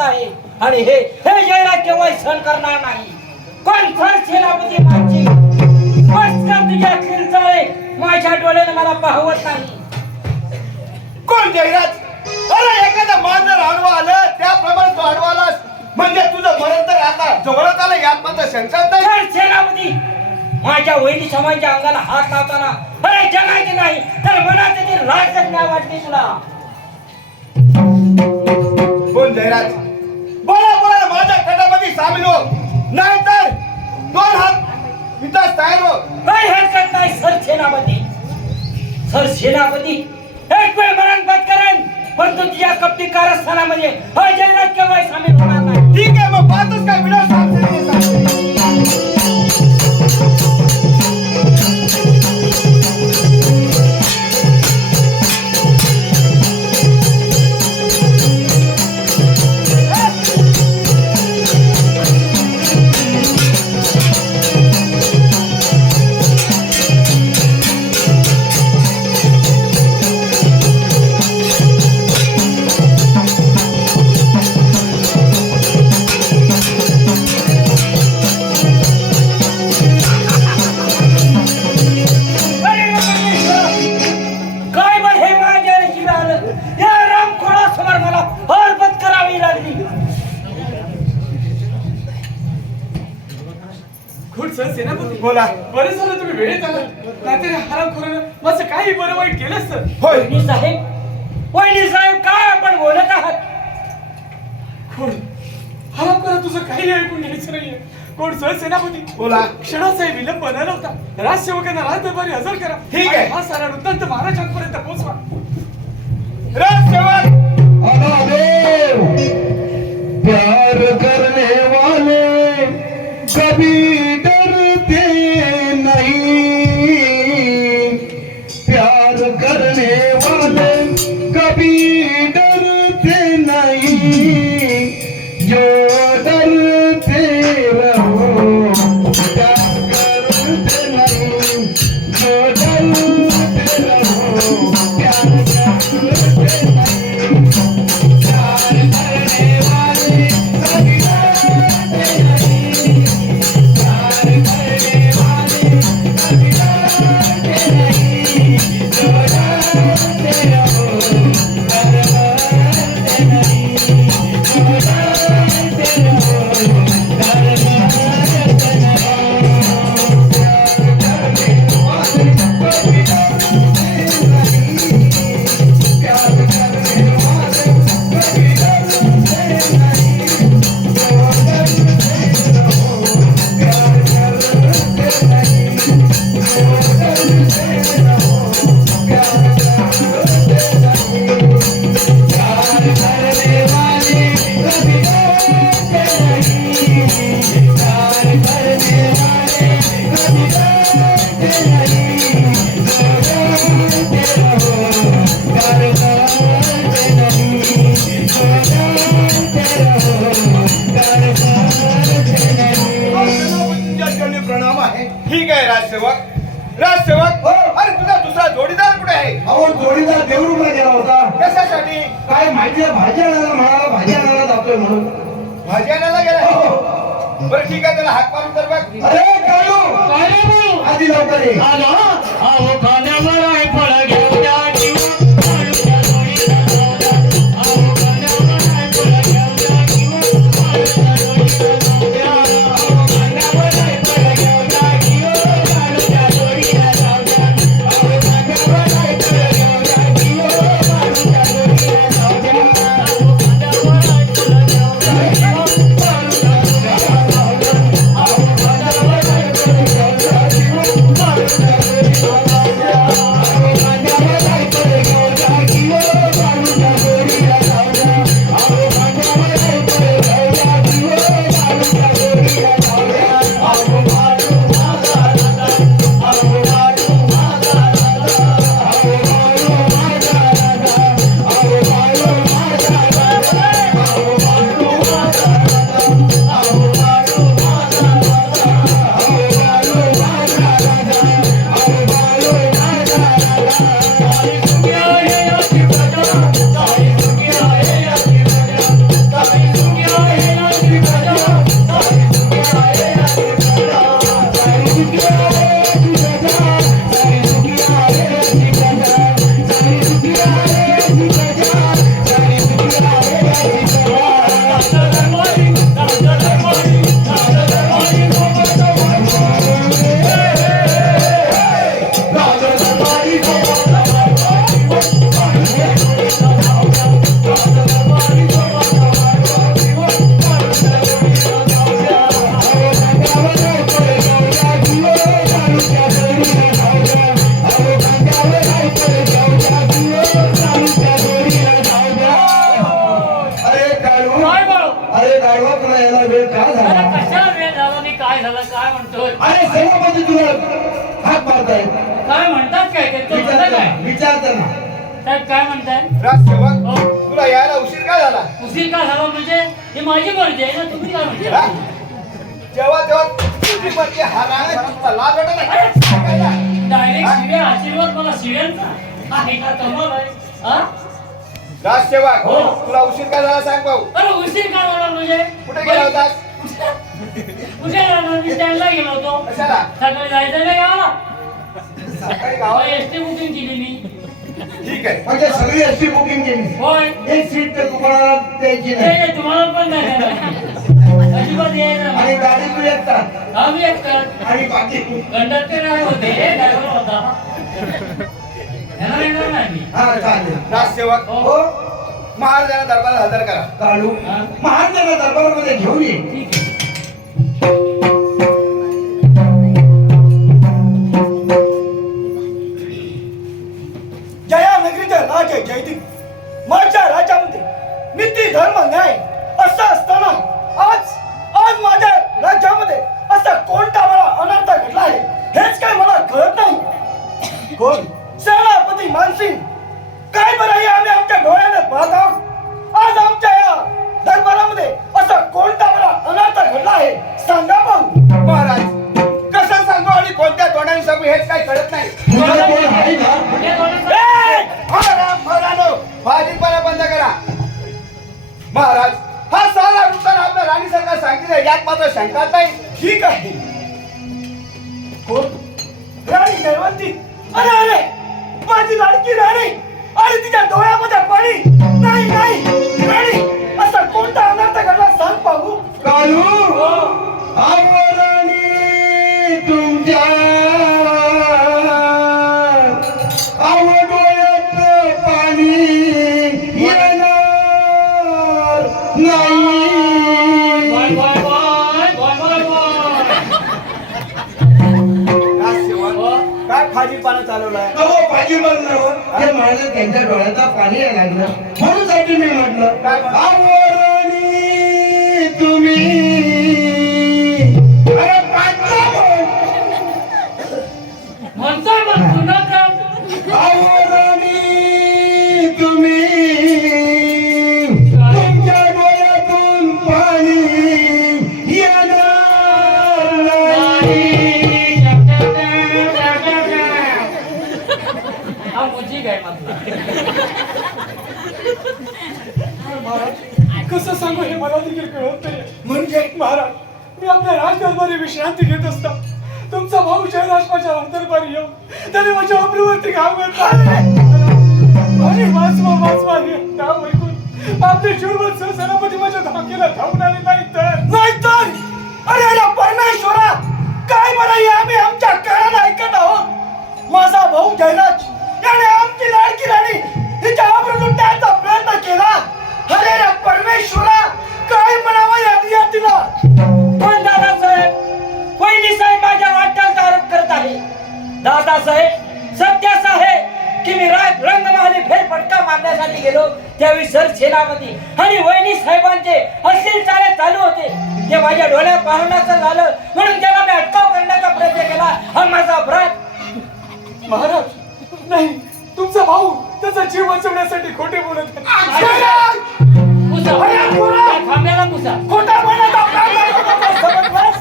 करत आहे आणि हे जयराज केव्हाही सहन करणार नाही. कोण थर सेनापती माझी मस्कर तुझ्या खिरचाळे माझ्या डोळ्याने मला पाहवत नाही. कोण जयराज? अरे एखादा मांजर आडवा आलं त्याप्रमाणे तो आडवा आलास म्हणजे तुझं मरण तर आता जवळच आलं यात मात्र शंका नाही. थर सेनापती माझ्या वैरी समाजाच्या अंगाला हात लावताना अरे जगायचे नाही तर मनात ती लाजच नाही वाटते तुला. कोण जयराज? बोला बोला माझ्या तटामध्ये सामील हो नाहीतर 2 हात इथं तयार हो. काही हरकत नाही सर सेनापती. सर सेनापती एक वेळ मरण पत्करेन पण तू तुझ्या कपटी कारस्थानामध्ये जयराज केव्हाही सामील होणार नाही. ठीक आहे मग पाहतोस काय विनाश सांगते. बोला. बरं झालं तुम्ही वेळेत आला नाहीतर हरामखोरानं माझं काही बरं वाईट केलं असतं. होय वहिनी साहेब काय आपण बोलत आहात? कोण हरामखोरा तुझं काही ऐकून घ्यायचं नाहीये. कोण सर सेनापती बोला. क्षणाचाही विलंब न लावता राजसेवकांना राजदरबारी हजर करा. ठीक आहे. हा सारा वृत्तांत महाराजांपर्यंत पोहोचवा. राजसेवक प्यार करने वाले कभी डरते नहीं, प्यार करने वाले कभी डरते नहीं, जो डरते रहो प्यार करते नहीं, जो डरते रहो प्यार करते नहीं, प्यार करने वाले कभी डरते नहीं, प्यार करने वाले कभी डरते नहीं, जो डरते रहो प्यार करते नहीं, जो डरते रहो प्यार करते नहीं, प्यार करने वाले कभी डरते नहीं, प्यार करने वाले कभी डरते नहीं, जो डरते रहो प्यार करते नहीं, जो डरते रहो प्यार करते नहीं, प्यार करने वाले कभी डरते नहीं, प्यार करने वाले कभी डरते नहीं, जो डरते रहो प्यार करते नहीं, जो डरते रहो प्यार करते नहीं. तुझ्या चरणी प्रणाम आहे. ठीक आहे राजसेवक. राजसेवक अरे तुझा दुसरा जोडीदार कुठे आहे? अहो जोडीदार देवरूपला गेला होता. कशासाठी? काय माहिती आहे भाजी आणायला म्हणाला, भाजी आणायला जातोय म्हणून. भाजी आणायला गेला. बरं ठीक आहे त्याला हाक मारून तर बघ. अरे काळू आधी लवकर ये. Thank you. झालं काय म्हणतोय अरे सेनापती तुला हात मारताय काय म्हणतात काय ते तो म्हणतं काय विचारता ना साहेब काय म्हणताय राजसेवक हो. तुला यायला उशीर काय झाला उशीर का झाला म्हणजे ही माझी मर्जी आहे ना तुम्ही काय हा? म्हणता जेव्हा तेव्हा तुझी मर्जी हा तुला लाज वाटत नाही डायरेक्ट शिव्या आशीर्वाद मला शिव्यांचा आहे का कमाल आहे हा? राजसेवक हो. तुला उशीर काय झाला सांग भाऊ अरे उशीर का झाला म्हणजे कुठे गेला होतास कुठे गेला ना मी स्टँडला गेलो होतो कशाला सकाळी जायचं नाही गावाला सकाळी गावात एसटी बुकिंग केली मी ठीक आहे म्हणजे सगळी एसटी बुकिंग केली होय एक सीट तर तुम्हाला द्यायची नाही, नाही नाही, तुम्हाला पण नाही देणार. अजिबात यायचं आणि नाही. गाडी तू एकटा आम्ही एकटाच. आणि बाकी कंडक्टर नाही होते ड्रायव्हर होता येणार येणार नाही मी. हा चालेल राजसेवक हो महाराजांना दरबारात हजर करा काढू हा. महाराजांना दरबारामध्ये घेऊन ये ठीक आहे. जया नगरीचे राजे जयदीप माझ्या राज्यामध्ये नीती धर्म न्याय असं असताना आज आज माझ्या राज्यामध्ये असा कोणता मला अनर्थ घडला आहे हेच काय मला कळत नाही कोण सेनापती मानसिंग काय बरं हे आम्ही आमच्या डोळ्याने पाहत आहोत आज आमच्या या दरबारामध्ये असा कोणता मला अनर्थ घडला आहे सांगा मग महाराज कसं सांगू आणि कोणत्या तोंडाने सांगू हेच काही कळत नाही तुझं कोण आहे का हे कोणाचं? भाजीपाला बंद करा महाराज हा सारा वृत्तांत आपल्या राणी सरकार सांगितलं यात मात्र शंका नाही ठीक आहे कोण राणी जयवंती अरे अरे माझी लाडकी राणी आणि तिच्या डोळ्यामध्ये पाणी नाही नाही राणी असा कोणता अनर्थ घडला सांग पाहू कालू आवराणी तुमच्या आवडोळ्यात पाणी येणार बॉय, नाही boy, boy, boy, boy, boy. हो. काय भाजीपाला चालवलाय अहो पाणी बनलं ते माझं त्यांच्या डोळ्यात पाणी यायला लागलं म्हणून साठी मी म्हटलं काय म्हटलं? आवराणी तुम्ही अरे पाटला बोल. म्हणतोय मग पुन्हा काय? आवराणी तुम्ही तुमच्या डोळ्यातून पाणी येणार नाही. हा मुजी काय म्हटलं कसं सांगू हे मला देखील कळत नाही म्हणजे महाराज मी आपल्या राजदरबारी विश्रांती घेत असता तुमचा भाऊ जयराज माझ्या दरबारी येऊन त्याने माझ्या अब्रूवरती घाव घातला आणि वाचवा हे नाव ऐकून आपले जीववंत सेनापती माझ्या धाकेला धावून आले नाहीतर अरे अरे परमेश्वरा काय बरं हे आम्ही आमच्या कानाने ऐकत आहोत माझा भाऊ जयराज याने आमची लाडकी राणी हिच्या आबरू लुटण्याचा प्रयत्न केला अरे रे परमेश्वरा काय म्हणावं या नियतीला पण दादासाहेब वहिनी साहेब माझ्या वाट्याचा आरोप करत आहे दादासाहेब सत्य असं आहे की मी रंगमहाली फेरफटका मारण्यासाठी गेलो त्यावेळी सर सेनापती आणि वहिनी साहेबांचे अश्लील चाळे चालू होते ते माझ्या डोळ्यात पाहण्याचं झालं म्हणून त्याला मी अटकाव करण्याचा प्रयत्न केला हा माझा अपराध महाराज नाही तुमचा भाऊ त्याचा जीव वाचवण्यासाठी खोटे बोलत आहे. मुसा त्या खांब्याला मुसा खोटा म्हणत आपला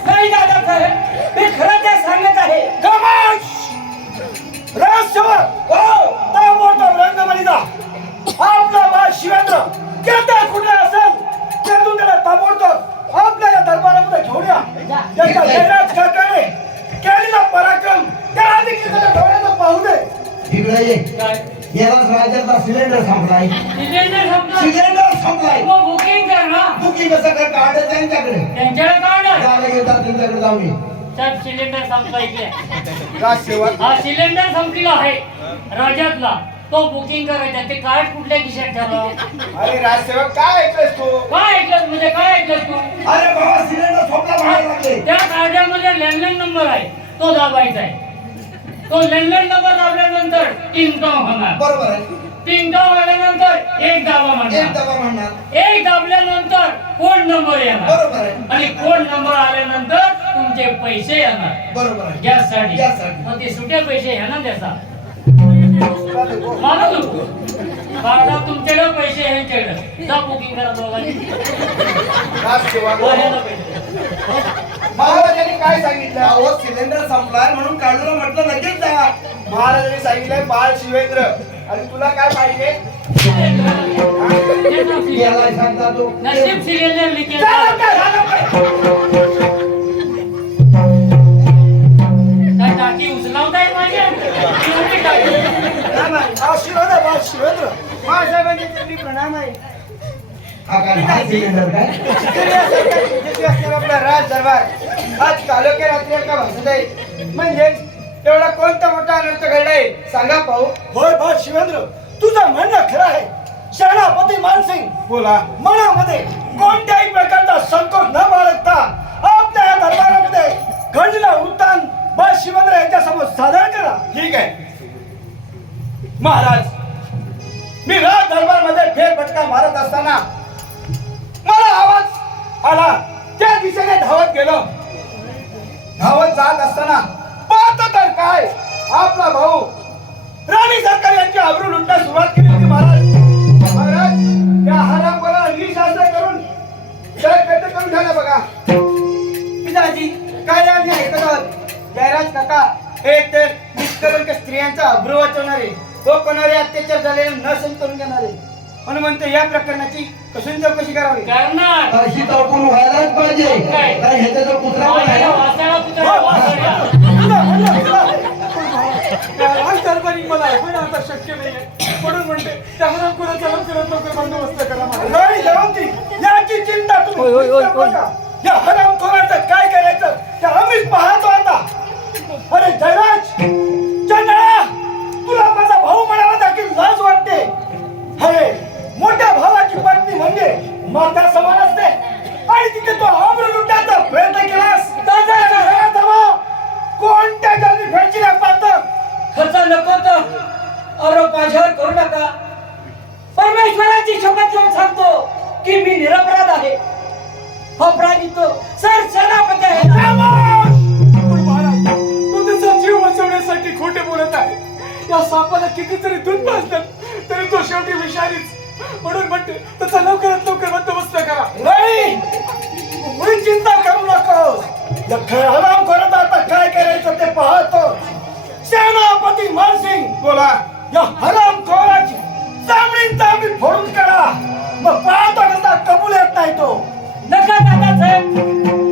नाही दादासाहेब मी खरं ते सांगत आहे राजसेवक हो ताबडतोब रंगमणीचा आपला बा शिवेंद्र केवढा कुठे असेल त्यातून त्याला ताबडतोब आपल्या या दरबारामध्ये घेऊन या त्याच्या जयराज काकाने केलेला पराक्रम त्याला देखील त्याच्या डोळ्यानं पाहू दे इकडे ये काय याला राज्याचा सिलेंडर संपलाय सिलेंडर संपला सिलेंडर संपलाय मग बुकिंग कर ना बुकिंग कसं काय काढत त्यांच्याकडे त्यांच्याकडे काढ जागा घेतात त्यांच्याकडे जाऊन ये साहेब सिलेंडर संपला इथे राजसेवक हा सिलेंडर संपलेला आहे राज्यातला तो बुकिंग करायचा ते कार्ड कुठल्या खिशात ठेवलं अरे राजसेवक काय ऐकलंस तू काय ऐकलं म्हणजे काय ऐकलं तू अरे बाबा सिलेंडर संपला म्हणायला लागले त्या कार्डामध्ये लँडलाईन नंबर आहे तो दाबायचा आहे तो लँडलाईन नंबर दाबल्यानंतर टिंग टॉंग होणार बरोबर आहे टिंग टॉंग आल्यानंतर एक दाबा एक म्हणणार डबा म्हणणार एक दाबल्यानंतर कोड नंबर येणार बरोबर आहे आणि कोड नंबर आल्यानंतर तुमचे पैसे येणार बरोबर आहे गॅससाठी गॅससाठी. मग ते सुटे पैसे ह्यानं द्याचा मला नको बाबा तुमच्याकडे पैसे ह्यांच्याकडे जा बुकिंग करा दोघांनी ह्यानं पैसे. महाराजांनी काय सांगितलं अहो सिलेंडर संपलाय म्हणून काढून म्हटलं लगेच जा. महाराजांनी सांगितलंय बाळ शिवेंद्र आणि तुला काय पाहिजे याला सांगता तो नशीब सिलेंडर लिकेज झालं काय? झालं काय? काय टाकी उचलावताय माझ्या एवढी टाकी नाही, नाही. आशीर्वाद आहे बाळ शिवेंद्र महासाहेबांचे चरणी प्रणाम आहे हा काय हा सिलेंडर काय तरी असं काय तेजस्वी असणारा आपला राज दरबार आज कालोखे रात्री एका भासत आहे म्हणजे एवढा कोणता मोठा अनर्थ घडलाय सांगा पाहू होय बाळ शिवेंद्र तुझं म्हणणं खरं आहे सेनापती मानसिंग बोला मनामध्ये कोणत्याही प्रकारचा संकोच न बाळगता आपल्या या दरबारामध्ये घडलेला वृत्तांत बाळ शिवेंद्र यांच्या समोर सादर करा ठीक आहे महाराज मी राज दरबारमध्ये फेरफटका मारत असताना मला आवाज आला त्या दिशेने धावत गेलो धावत जात असताना पाहतो तर काय आपला भाऊ राणी सरकार यांची आबरू लुटण्यास सुरुवात केली होती महाराज महाराज त्या हरामखोराला निशास्त्र करून जयपेट करून झालं बघा पिताजी काय रे आम्ही ऐकत आहोत जयराज काका हे तर निष्कलंक स्त्रियांचा अब्रू वाचवणारे व कोणारे अत्याचार झालेले न सहन करून घेणारे म्हणून म्हणतो या प्रकरणाची कसून चौकशी करावी करणार अशी चौकून व्हायलाच पाहिजे कारण ह्याचा जो कुत्रा पण आहे ना, वासाळा कुत्रा वासाळा राज दरबारी मला ऐकून आता शक्य नाहीये म्हणून म्हणते त्या हरामखोराचा लवकरात लवकर बंदोबस्त करा महाराज. राणी जयवंती याची चिंता तुम्ही करू नका. या हरामखोराचं काय करायचं ते आम्हीच पाहतो आता अरे जयराज चंद्रा तुला माझा भाऊ म्हणाला देखील लाज वाटते अरे मोठ्या भावाची पत्नी म्हणजे माता समान असते आणि तिथे तो आबरू लुटायचा प्रयत्न केलास कोणत्या जल्दी फेडची पाहतो खर्च नको तर आरोप माझ्यावर करू नका परमेश्वराची शपथ घेऊन सांगतो की मी निरपराध आहे अपराधी तो सर सेनापती आहे पण महाराज तो त्याचा जीव वाचवण्यासाठी खोटे बोलत आहे या सापाला कितीतरी दूध पाजलं तरी तो शेवटी विषारीच म्हणून म्हणते त्याचा लवकरात लवकर बंदोबस्त करा नाही मुळी चिंता करू नकोस या हराम करत आता काय करायचं ते पाहतो सेनापती मानसिंग बोला या हराम खोराची चामडी फोडून करा मग पाहतो कसा कबूल येत नाही तो नका दादासाहेब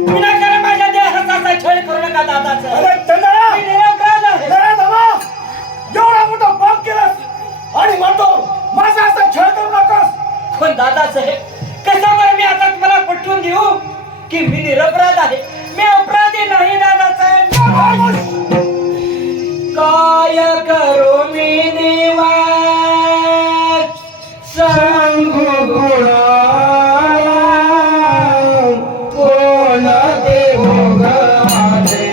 विनाकारण माझ्या देहाचा छळ करू नका दादासाहेब अरे चंद्रा मी निरपराध आहे जरा थांबा. एवढा मोठा पाप केलास आणि म्हणतो माझा असं छळ करू नकोस पण दादासाहेब कसं बरं मी आता तुम्हाला पटवून देऊ की मी निरपराध आहे मी अपराधी नाही दादासाहेब काय करू मी देवा सांगू कोण देव गाणे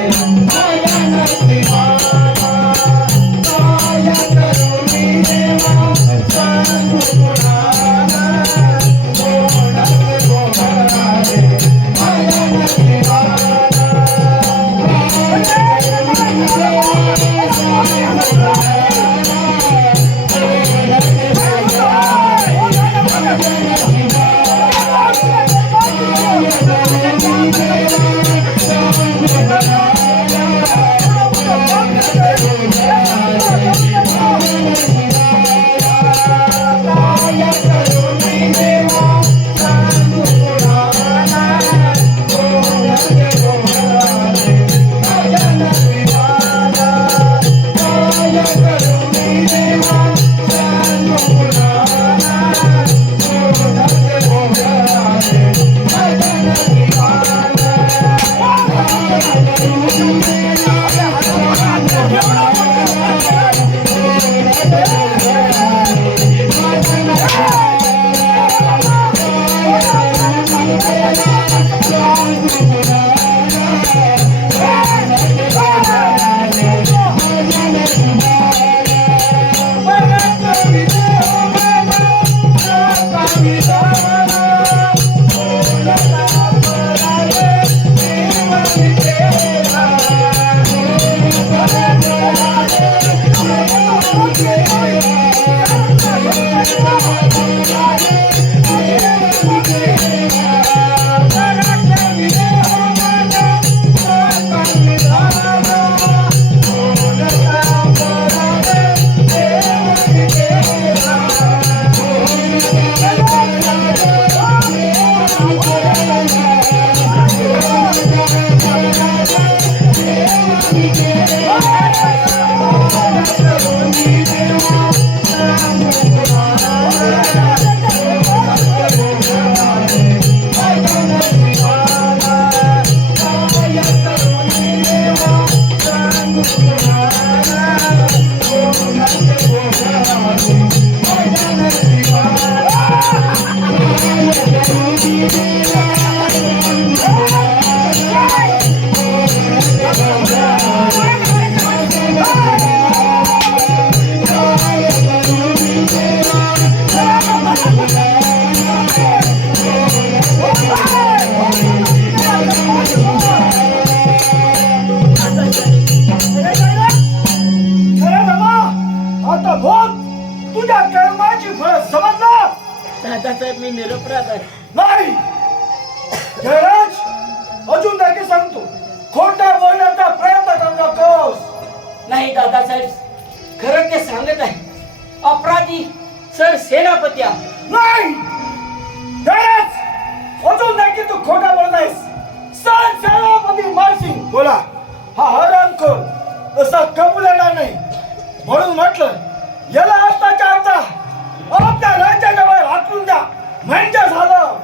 Thank you. दादासाहेब मी निरपराध आहे. नाही जयराज अजून देखील सांगतो खोटा बोलण्याचा प्रयत्न करू नकोस. नाही दादासाहेब, खरं ते सांगत आहे. अपराधी सर सेनापती आहे. नाही जयराज अजून देखील तू खोटा बोलत आहेस. सर सेनापती मानसिंग बोला हा हरामखोर असा कबूल येणार नाही. म्हणून म्हटलं याला आत्ताच्या आता आपल्या राज्याच्या बाहेर हाकलून द्या म्हणजे झालं.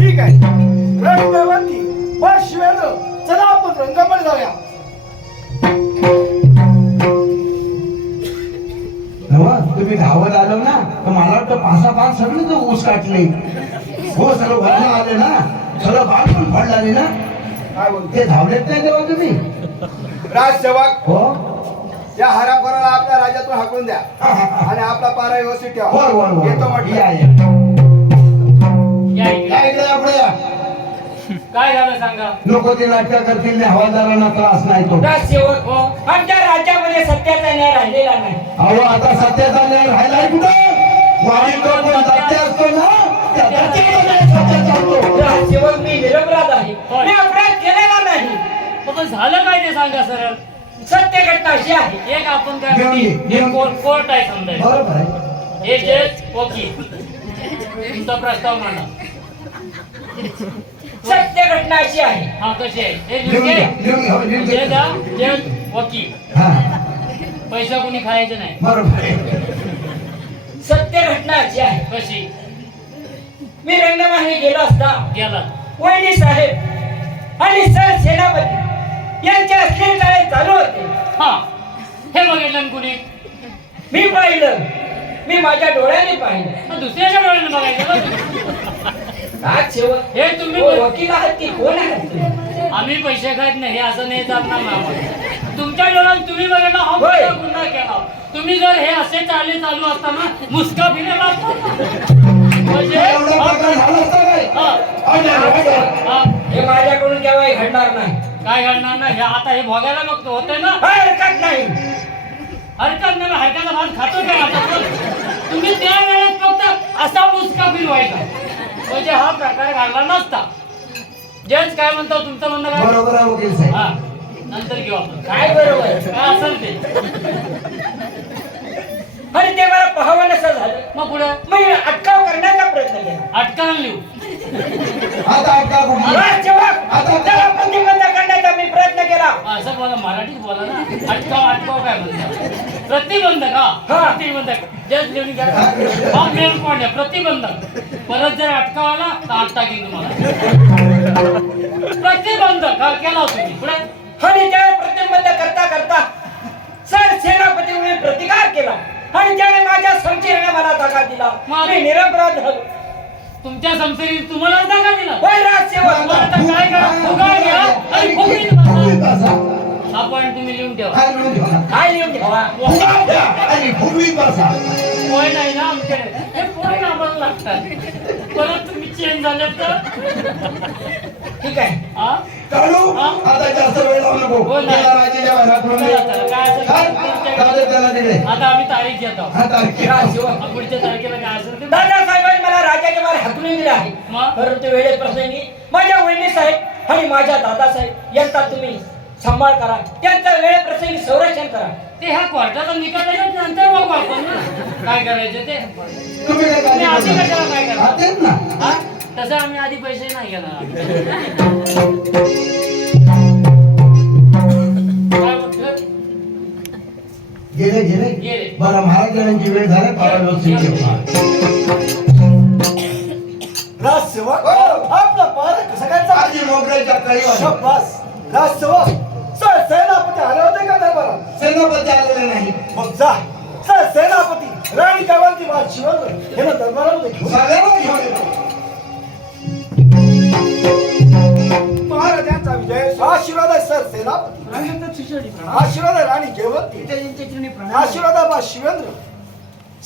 ठीक आहे रंगवंती वा शिवेंद्र चला आपण रंगमंच जाऊया. तुम्ही गावात आलो ना तर मला वाटतं 5-5 सगळे तो ऊस काटले. हो सगळं वर्ण आले ना, सगळं बाळ पण फळ लागले ना. काय बोलतो ते धावलेत नाही तेव्हा तुम्ही. राजसेवक हो या हरामखोराला आपल्या राज्यातून हाकलून द्या आणि आपला पारा व्यवस्थित ठेवा. वर वर वर येतो या म्हटलं. या. या इकडे. या इकडे पुढे या. काय झालं सांगा. लोक ते नाटक करतील आणि हवालदारांना त्रास नाही तो. राजसेवक हो. आमच्या राज्यामध्ये सत्याचा न्याय राहिलेला नाही. अहो आता सत्याचा न्याय राहिलाय कुठं? वाणी तो कोण सत्य असतो ना त्या त्याच्यामध्ये सत्य चालतो. राजसेवक मी निरपराध आहे. होय. मी अपराध केलेला नाही. पण झालं काय ते सांगा सरळ. सत्य घटना अशी आहे. एक आपण काय घेऊन म्हणते, ये, हे घेऊन ये. कोर्ट आहे समजायचं. बरोबर आहे. हे जज वकील तुमचा प्रस्ताव मांडा. सत्य घटना अशी आहे. हा कशी आहे हे लिहून लिहून घ्या, घे. लिहून घ्या, लिहून घ्या. जज वकील हा पैसा कोणी खायचे नाही. बरोबर आहे. सत्य घटना अशी आहे. कशी मी रंगमाही गेलो असता गेला वैनी साहेब आणि सर सेनापती यांचे असलेले जाळे चालू होते. हा हे बघितलं ना कुणी. मी पाहिलं. मी माझ्या डोळ्याने पाहिलं. मग दुसऱ्याच्या डोळ्याने बघायचं ना. राजसेवक हे तुम्ही हो, वकील आहात की कोण आहात तुम्ही? आम्ही पैसे खात नाही हे असं नाही चालणार ना आम्हाला. तुमच्या डोळ्यात तुम्ही बघितला हा होय. मोठा गुन्हा केला. तुम्ही जर हे असे चालू असताना मुसका फिरेला म्हणजे एवढा प्रकार झाला असता काय? हा. अरे, अरे. हा. हे माझ्याकडून केव्हाही घडणार नाही. काय घडणार नाही हे आता हे भोगायला बघतो होते ना. हा, हरकत नाही. हरकत नाही हरकाचा भाग खातो काय आता. तुम्ही त्या वेळेस फक्त असा मुसका फिरवायचा म्हणजे हा प्रकार घडला नसता. जज काय म्हणतो तुमचं म्हणणं काय. बरोबर आहे वकील साहेब. हा नंतर घेऊ आपण काय बरोबर. काय असेल ते. आणि ते मला पाहावं नसं झालं. मग पुढे मी अटकाव करण्याचा प्रयत्न केला. अटकन लिहू. आता आपला कुठली? राजसेवक आता- त्याला प्रतिबंध करण्याचा मी प्रयत्न केला. असं बोला मराठीत बोला ना. अटकाव काय म्हणतात. प्रतिबंधक हा हा. प्रतिबंधक जज लिहून घ्या. हा मेन पॉइंट आहे प्रतिबंधक. परत जर अटकाव आला तर आत टाकीन तुम्हाला. प्रतिबंधक हा केला तुम्ही पुढे. आणि त्या प्रतिबंध करता करता सर सेनापतीने प्रतिकार केला आणि त्याने माझ्या समचिराने मला दगा दिला. मग? मी निरपराध झालो. तुमच्या संस्थेने तुम्हाला जागा दिला. होय राजसेवक. मग आता काय करा. फुगा घ्या आणि फुगीत फुगीत बसा. बसा. हा पॉइंट तुम्ही लिहून ठेवा. काय लिहून ठेवा? काय लिहून ठेवा. फुगा द्या आणि फुगवीत बसा. पोय नाही ना आमच्याकडे. हे पोय आम्हाला लागतात. परत तुम्ही चेंज झालेत तर ठीक आहे. हा काढू हा? आता जास्त वेळ लावू नको. हो ना. त्याला राज्याच्या बाहेर हाकलून दे. चला, चला, काय असेल ते पुढच्या- जाऊ दे त्याला तिकडे. आता आम्ही तारीख घेतो. हा तारीख. राजसेवक. पुढच्या तारखेला काय असेल ते दादासाहेबांनी मला राज्याच्या बाहेर हाकलून दिले आहे. मग? परंतु वेळे प्रसंगी माझ्या वहिनी साहेब आणि माझ्या दादासाहेब यांचा तुम्ही सांभाळ करा. त्यांचं वेळे प्रसंगी संरक्षण करा. ते ह्या कोर्टाचा निकाल आहे ना, नंतर बघू आपण ना काय करायचं ते. तुम्ही काय तुम्ही आधी काळजी कशाला करू काय नका. करता? हा, तेच ना. हा? तसं आम्ही आधी पैसे नाही घेणार. काय म्हटलं? गेले गेले गेले. बरं महाराजांची वेळ झाली पारा व्यवस्थित ठेवा. राजसेवक आपला पारा कसा काय चालला? आधी मोगऱ्याच्या कळीवर शाबास. राजसेवक सर सेनापती आले होते का दरबारात? सेनापती आलेले नाही. मग जा सर सेनापती राणी जयवंती शिवंद्र हे ना दरबारामध्ये घेऊन या. सगळ्यांना घेऊन येतो. महाराजांचा विजय आशीर्वाद आहे सर सेनापती. आशीर्वाद आहे राणी जयवंती. आशीर्वाद आहे बा शिवेंद्र.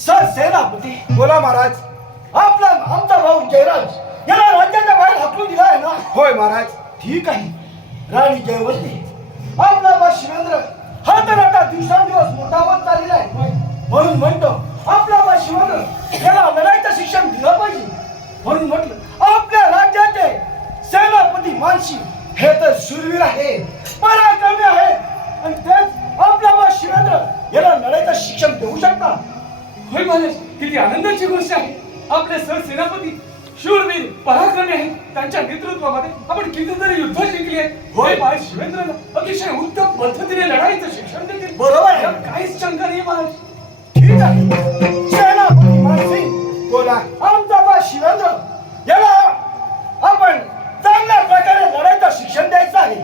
सर सेनापती बोला महाराज. आपला आमचा भाऊ जयराज याला राज्याच्या बाहेर हाकलून दिला आहे ना? होय महाराज. ठीक आहे. राणी जयवंती आपला बा शिवेंद्र हा तर आता दिवसांदिवस मोठा होत चाललेला आहे. म्हणून म्हणतो आपला बा शिवेंद्र याला लढाईच्या लढाईचं शिक्षण दिलं पाहिजे. म्हणून म्हटलं आपल्या राज्याचे सेनापती मानसिंग हे तर शूरवीर आहे, पराक्रमी आहे, आणि तेच आपला बा शिवेंद्र याला लढाईचं शिक्षण देऊ शकता. होय महाराज, किती आनंदाची गोष्ट आहे. आपले सर सेनापती शूरवीर पराक्रमी आहेत. त्यांच्या नेतृत्वामध्ये आपण कितीतरी युद्ध जिंकली आहेत. होय बाळ शिवेंद्रला अतिशय उत्तम पद्धतीने लढाईचं शिक्षण देतील. बरोबर आहे. यात काहीच शंका नाही महाराज. ठीक आहे, सेनापती मानसिंग बोला आमचा बा शिवेंद्र याला आपण चांगल्या प्रकारे लढाईचं शिक्षण द्यायचं आहे.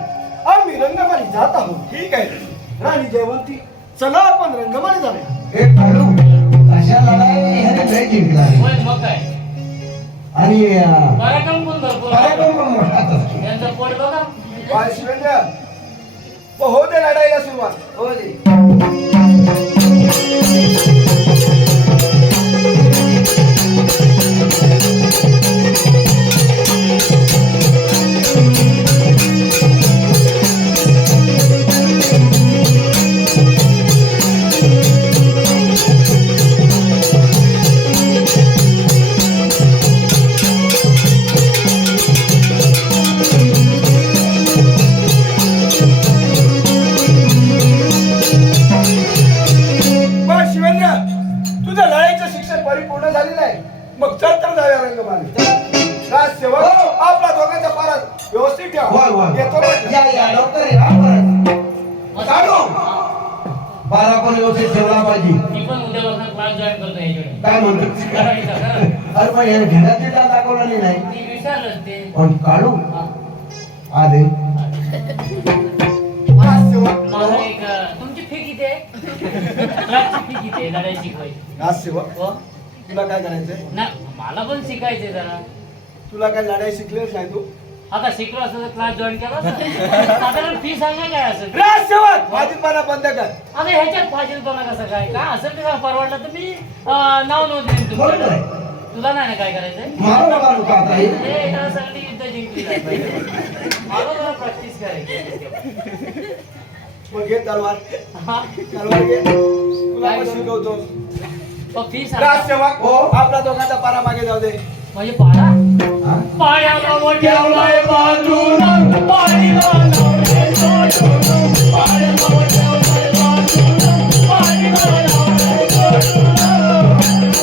आम्ही रंगमाली जात आहोत. ठीक आहे राणी जयवंती, चला आपण रंगमाली जाऊया. हे काढू अशा लढाई ह्याने लय जिंकला आहे. होय मग काय आणि पराक्रम पण भरपूर पराक्रम पण मोठाच असतो. त्यांचं पोट बघा. बाळ शिवेंद्र हो दे लढाईला सुरुवात हो दे. बाळ शिवेंद्र तुझं लढाईचं शिक्षण परिपूर्ण झालेलं आहे. मग चल तर जाऊया रंगमाली. राजसेवक आपला दोघांचा पारा व्यवस्थित होय ठेवा. होय येतो बरं. या डॉक्टर या परत. काढू पारा पण व्यवस्थित ठेवला पाहिजे. मी पण उद्यापासून क्लास जॉईन करतो याच्याकडे. काय म्हणतो करायचं, करा. अरे पण याने घेण्यात डेटा दाखवला नाही. मी विचारलं ते. पण काढू हा. आले राजसेवक माझं एक तुमची फी किती आहे? क्लासची फी किती आहे लढाई शिकवायची? राजसेवक हो? तुला काय करायचंय? ना मला पण शिकायचंय जरा. तुला काय लढाई शिकलेच नाही तू? आता शिकलो असं तर क्लास जॉईन केला असता. साधारण फी सांगा काय असेल? राजसेवक फाजीलपणा बंद कर. आता ह्याच्यात फाजीलपणा कसं काय असेल ते परवडलं तर मी नाव नोंदवीन बरोबर तुमचं. आहे. तुला नाही ना काय करायचंय? मला नका नको आता हे. हे एखादा सगळी युद्ध जिंकली नाही पाहिजे. मला जरा प्रॅक्टिस करायची. मग घे तलवार. हा? तलवार घे. तुला काय पण करू? शिकवतो. मग फी सांगा. राजसेवक हो. आपला दोघांचा पारा मागे जाऊ दे. म्हणजे पाडा हा? पायाला वठवलाय बाजूला पाणीला लावलंय जोडून. पायाला वठवलाय बाजूला पाणीला लावलंय जोडून.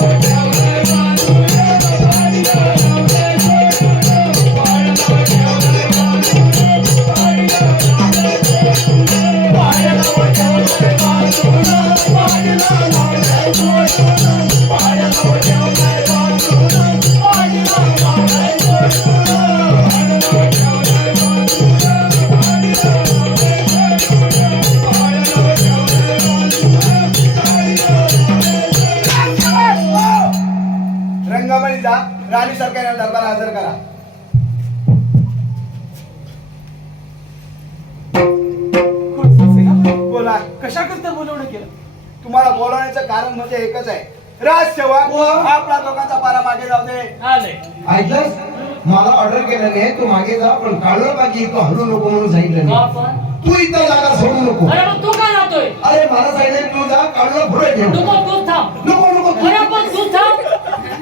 वठवलाय बाजूला पाणीला लावलंय जोडून. पायाला वठवलाय बाजूला पाणीला लावलंय जोडून. पायाला वठवलाय बाजूला पाणीला लावलंय जोडून. पायाला वठवलाय बाजूला पाणीला लावलंय जोडून. रंगमाली जा. राणी सरकारला दरबार हजर करा. बोला कशा करता बोलवणं केलं? तुम्हाला बोलवण्याचं कारण म्हणजे एकच आहे. राजसेवक आपला दोघांचा पारा मागे जाऊ दे. आलंय. ऐकलंस मला ऑर्डर केलं नाही तू मागे जा पण काढलं पाहिजे तू हलू नको म्हणून सांगितलं का नाही. पण? तू इथं जागा सोडू नको. अरे मग तू काय राहतोय? अरे मला सांगितलं तू जा काढलं पुढे ठेव. नको तूच थांब. नको नको तू- अरे पण तूच थांब.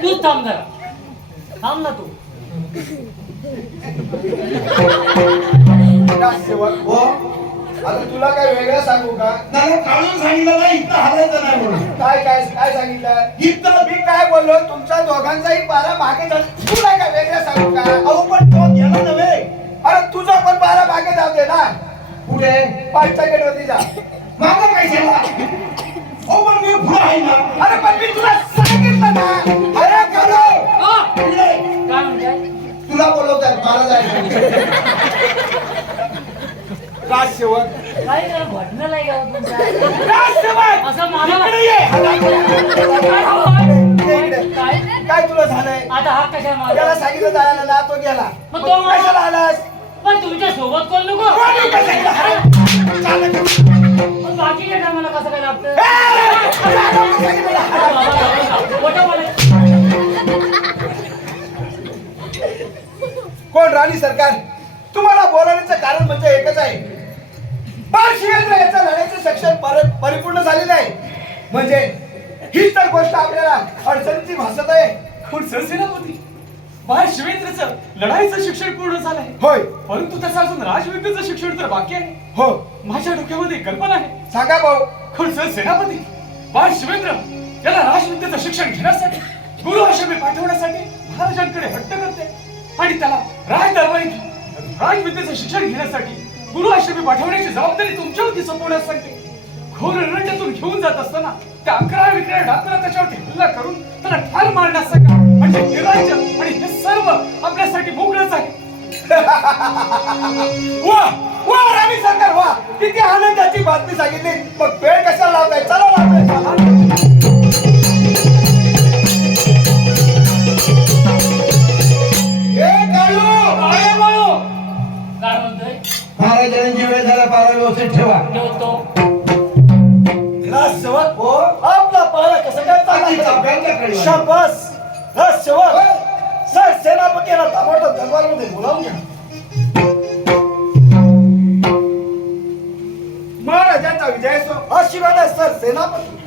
तूच थांब जरा. थांब ना तू. राजसेवक हो आता तुला काय वेगळं सांगू का? त्याला काढून सांगितलं नाही इथं हलायचं नाही म्हणून. काय काय काय सांगितलं? इथं मी काय बोललो? तुमच्या दोघांचाही पारा मागे जाऊ. तुला काय वेगळं सांगू का? अहो पण तो गेला नव्हे. अरे तुझा पण पारा मागे जाऊ दे ना. कुठे पाचच्या गेटवरती जा. मागं काय केला हो पण मी पुढे आहे ना. अरे पण मी तुला सांगितलं ना. अरे करो आ! पुढे. काय म्हणताय? तुला बोलवतात मला जायचं. राजसेवक काय करा घटना नाही का तुमचा? राजसेवक असं मला इकडे ये. ये इकडे. काय? काय तुला झालंय? आता हा कशा त्याला माझा? सांगितलं जायला ना तो गेला. मग तो मला- कशाला आलास? पण तुमच्या सोबत कोण नको? कोणी काय सांगितलं? पण बाकीच्या टायमाला कसं काय लागतं? ए! कोणी सांगितलं? मोठं बोलायचं. कोण राणी सरकार? तुम्हाला बोलवण्याचं कारण म्हणजे एकच आहे. बाळ शिवेंद्र याचं लढाईचं शिक्षण परिपूर्ण झालेलं आहे. म्हणजे हीच तर गोष्ट आपल्याला अडचणीची भासत आहे. पण सरसेनापती बाहेर शिवेंद्रचं लढाईचं शिक्षण पूर्ण झालंय, होय. परंतु त्याचं अजून राजविद्येचं शिक्षण तर बाकी आहे. हो. माझ्या डोक्यामध्ये एक कल्पना आहे. सांगा भाऊ. पण सरसेनापती बाहेर शिवेंद्र याला राजविद्येचं शिक्षण घेण्यासाठी गुरु आश्रमी पाठवण्यासाठी महाराजांकडे हट्ट करते आणि त्याला राज दरबारी राजविद्येचं शिक्षण घेण्यासाठी गुरु आश्रमी पाठवण्याची जबाबदारी तुमच्यावरती सोपवण्यास सांगते. घोर रण्यातून घेऊन जात असताना त्या 11 विक्रा डाकला त्याच्यावरती हल्ला करून त्याला ठार मारण्यास सांगा. म्हणजे हे राज्य आणि हे सर्व आपल्यासाठी मोकळंच आहे. वा वा राणी सरकार वा, किती आनंदाची बातमी सांगितली. मग वेळ कशाला लावताय, चला लावताय चला. काय म्हणतोय? महाराजांची वेळ झाला, पारा व्यवस्थित ठेवा. ठेवतो. राजसेवक हो, आपला पारा कसं काय अगदी चालला? आपल्याकडे. शाबास. राजसेवक सर सेनापती याला ताबडतोब दरबारमध्ये बोलावून घ्या. महाराजांचा विजय असो. आशीर्वाद आहे सर सेनापती.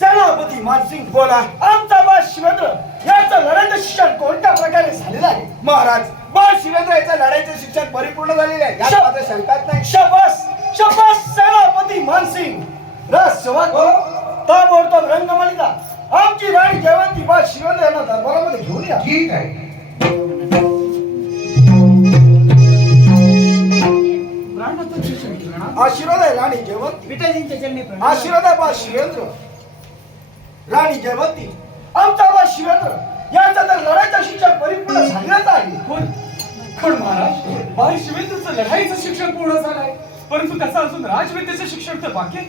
सेनापती मानसिंग बोला. आमचा बा शिवेंद्र याचं लढाईचं शिक्षण कोणत्या प्रकारे झालेलं आहे? महाराज, बा शिवेंद्र याचं लढाईचं शिक्षण परिपूर्ण झालेले आहे, यात मात्र शंकाच नाही. शाबास शाबास सेनापती मानसिंग. राजसेवक हो, ताबडतोब रंगमंदिरात आमची राणी जयवंती बा शिवेंद्र यांना दरबारामध्ये घेऊन या. ठीक आहे. आशीर्वाद आहे राणी जयवंती. आशीर्वाद आहे बा शिवेंद्र. राणी जयवंती, आमचा बा शिवेंद्र यांचा तर लढाईचं शिक्षण परिपूर्ण झालेलंच आहे. पण महाराज बाहेर शिवेंद्रचं लढाईचं शिक्षण पूर्ण झालंय, परंतु त्याचं अजून राजविद्येचं शिक्षण तर बाकी आहे.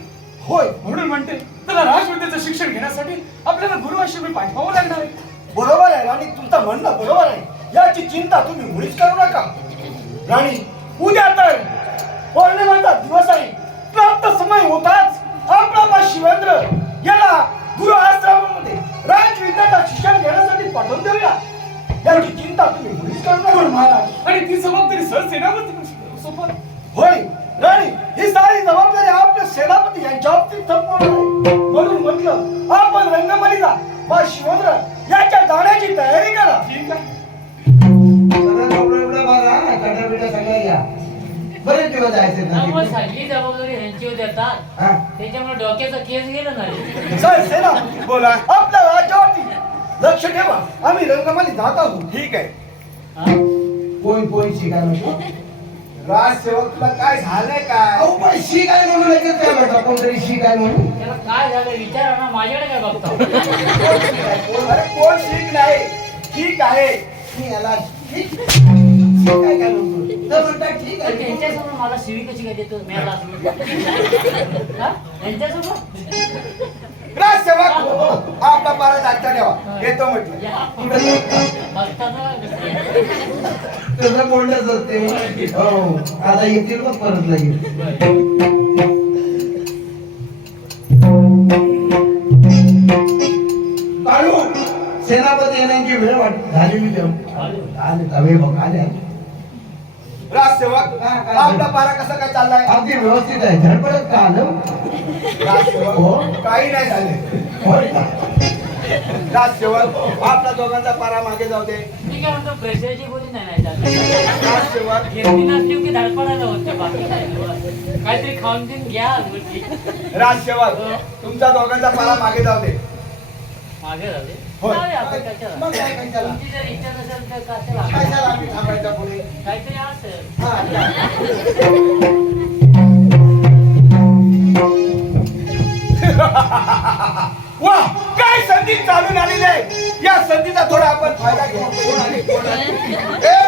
होय, म्हणून म्हणते त्याला राजविद्येचं शिक्षण घेण्यासाठी आपल्याला गुरु आश्रमी पाठवावं लागणार आहे. बरोबर आहे राणी, तुमचं म्हणणं बरोबर आहे. याची चिंता तुम्ही मुळीच करू नका. राणी, उद्या तर पौर्णिमेचा दिवस आहे. प्राप्त समय होताच आपला बा शिवेंद्र याला गुरु आश्रमामध्ये राजविद्येचं शिक्षण घेण्यासाठी पाठवून देऊया. याची चिंता तुम्ही मुळीच करू पण नका. महाराज, आणि ती जबाबदारी सरसेनापती सोबत. होय राणी, ही सारी जबाबदारी आपल्या सेनापती यांच्या बाबतीत संपूर्ण आहे. म्हणून म्हटलं आपण रंगमंदिरात बा शिवेंद्र याच्या जाण्याची तयारी करा. ठीक आहे. सगळं एवढं बघा, कटाबिटा सगळ्या घ्या. बरेच दिवस जायचे ना मग तिकडे. सगळी जबाबदारी ह्यांची देतात, हा? त्याच्यामुळे डोक्याचा केस गेला नाही. सर सेनापती बोला. आपल्या राज्यावरती लक्ष ठेवा. आम्ही रंगमंदिरात जात आहोत. ठीक आहे. पोई शिकाय नको. राजसेवक, तुला काय झालंय काय? अहो पण शिकाय म्हणून लगेच काय म्हणता, कोणतरी शिकाय म्हणून. त्याला काय झालं विचारा ना, माझ्याकडे काय बघतो? अरे कोण ठीक नाही, ठीक आहे. मी याला ठीक शिकाय काय म्हणतो. तर म्हणता ठीक आहे. त्यांच्यासमोर मला शिवी कशी काय देतो मेला? त्यांच्यासमोर राजसेवक, आपला पारा जागता ठेवा. येतो म्हटलं. बघताना तसं बोलणं जाते. हो, आता येतील मग परत लगेच. काढू. सेनापती येण्याची वेळ झालेली आले तवे बघ आले. राजसेवक, आपला पारा कसा काय चाललाय? अगदी व्यवस्थित आहे. धडपडत का आलं? राजसेवक, हो. काही नाही झाले. होय का? राजसेवक, आपला दोघांचा पारा मागे जाऊ दे. मी काय म्हणतो, प्रेशरची बोली नाही चालत. राजसेवक, गिरणी नसली की धडपडायला होतं, बाकी काय नाही. काहीतरी खाऊन देऊन घ्या गोष्टी. राजसेवक, तुमच्या दोघांचा पारा मागे जाऊ दे. मागे झाले होय. आपण कशाला? मग काय काय त्याला? तुमची जर इच्छा नसेल तर कशाला? काय झालं आम्ही थांबायच्या पुढे? काहीतरी असेल. वा, काय संधी चालून आलेली आहे. या संधीचा थोडा आपण फायदा घेऊ. ए